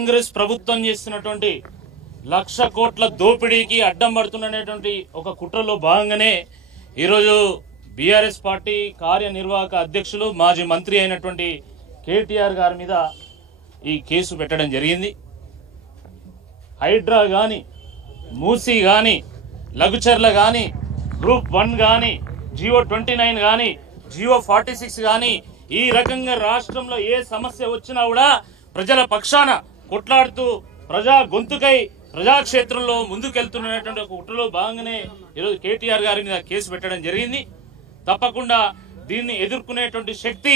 కాంగ్రెస్ ప్రభుత్వం చేస్తున్నటువంటి 1,00,000 కోట్ల దోపిడీకి అడ్డం పడుతున్నటువంటి ఒక కుట్రలో భాగంగానే ఈరోజు బీఆర్ఎస్ పార్టీ కార్యనిర్వాహక అధ్యక్షులు మాజీ మంత్రి అయినటువంటి కేటీఆర్ గారి మీద ఈ కేసు పెట్టడం జరిగింది. హైడ్రా గాని, మూసీ గాని, లఘుచర్ల గాని, గ్రూప్ 1 గాని, జియో 29 గాని, జియో 46 గాని, ఈ రకంగా రాష్ట్రంలో ఏ సమస్య వచ్చినా కూడా ప్రజల పక్షాన కొట్లాడుతూ ప్రజా గొంతుకై ప్రజాక్షేత్రంలో ముందుకెళ్తున్నటువంటి ఒక కుట్రలో భాగంగానే ఈరోజు కేటీఆర్ గారి మీద కేసు పెట్టడం జరిగింది. తప్పకుండా దీన్ని ఎదుర్కొనేటువంటి శక్తి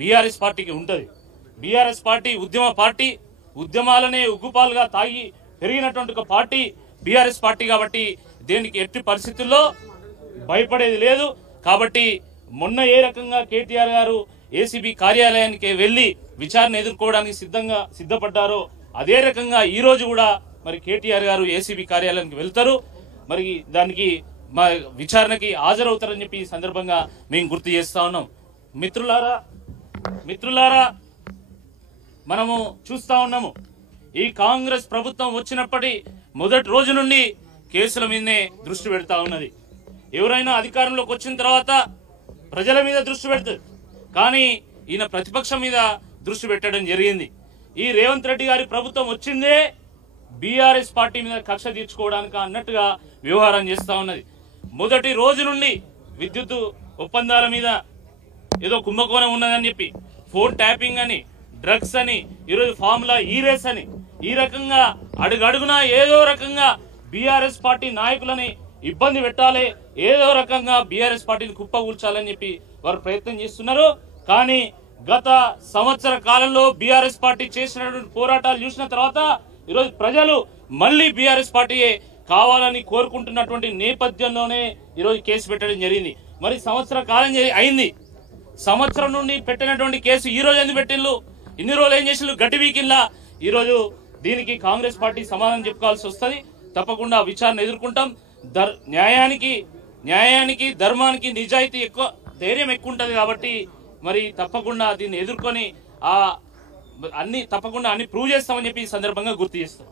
బీఆర్ఎస్ పార్టీకి ఉంటుంది. బీఆర్ఎస్ పార్టీ ఉద్యమ పార్టీ, ఉద్యమాలనే ఉగ్గుపాలుగా తాగి పెరిగినటువంటి ఒక పార్టీ బీఆర్ఎస్ పార్టీ. కాబట్టి దీనికి ఎట్టి పరిస్థితుల్లో భయపడేది లేదు. కాబట్టి మొన్న ఏ రకంగా కేటీఆర్ గారు ఏసీబీ కార్యాలయానికి వెళ్లి విచారణ ఎదుర్కోవడానికి సిద్ధపడ్డారో అదే రకంగా ఈ రోజు కూడా మరి కేటీఆర్ గారు ఏసీబీ కార్యాలయానికి వెళ్తారు. మరి దానికి మా విచారణకి హాజరవుతారని చెప్పి ఈ సందర్భంగా మేము గుర్తు చేస్తా ఉన్నాం. మిత్రులారా మనము చూస్తా ఉన్నాము, ఈ కాంగ్రెస్ ప్రభుత్వం వచ్చినప్పటి మొదటి రోజు నుండి కేసుల మీదనే దృష్టి పెడతా ఉన్నది. ఎవరైనా అధికారంలోకి వచ్చిన తర్వాత ప్రజల మీద దృష్టి పెడతారు, కానీ ఈయన ప్రతిపక్షం మీద దృష్టి పెట్టడం జరిగింది. ఈ రేవంత్ రెడ్డి గారి ప్రభుత్వం వచ్చిందే బీఆర్ఎస్ పార్టీ మీద కక్ష తీర్చుకోవడానికి అన్నట్టుగా వ్యవహారం చేస్తా ఉన్నది. మొదటి రోజు నుండి విద్యుత్ ఒప్పందాల మీద ఏదో కుంభకోణం ఉన్నదని చెప్పి, ఫోన్ ట్యాపింగ్ అని, డ్రగ్స్ అని, ఈరోజు ఫార్ములా ఈరేస్ అని, ఈ రకంగా అడుగడుగునా ఏదో రకంగా బీఆర్ఎస్ పార్టీ నాయకులని ఇబ్బంది పెట్టాలి, ఏదో రకంగా బీఆర్ఎస్ పార్టీని కుప్పకూల్చాలని చెప్పి వారు ప్రయత్నం చేస్తున్నారు. కానీ గత సంవత్సర కాలంలో బీఆర్ఎస్ పార్టీ చేసినటువంటి పోరాటాలు చూసిన తర్వాత ఈరోజు ప్రజలు మళ్లీ బీఆర్ఎస్ పార్టీయే కావాలని కోరుకుంటున్నటువంటి నేపథ్యంలోనే ఈరోజు కేసు పెట్టడం జరిగింది. మరి సంవత్సర కాలం అయింది, సంవత్సరం నుండి పెట్టినటువంటి కేసు ఈ రోజు ఎందుకు పెట్టిండ్రు? ఇన్ని రోజులు ఏం చేసిండ్రు? గట్టి వీకిల్లా. ఈరోజు దీనికి కాంగ్రెస్ పార్టీ సమాధానం చెప్పుకోవాల్సి వస్తుంది. తప్పకుండా విచారణ ఎదుర్కొంటాం. న్యాయానికి ధర్మానికి నిజాయితీ ఎక్కువ, ధైర్యం ఎక్కువ ఉంటుంది. కాబట్టి మరి తప్పకుండా దీన్ని ఎదుర్కొని అన్ని ప్రూవ్ చేస్తామని చెప్పి ఈ సందర్భంగా గుర్తు చేస్తాం.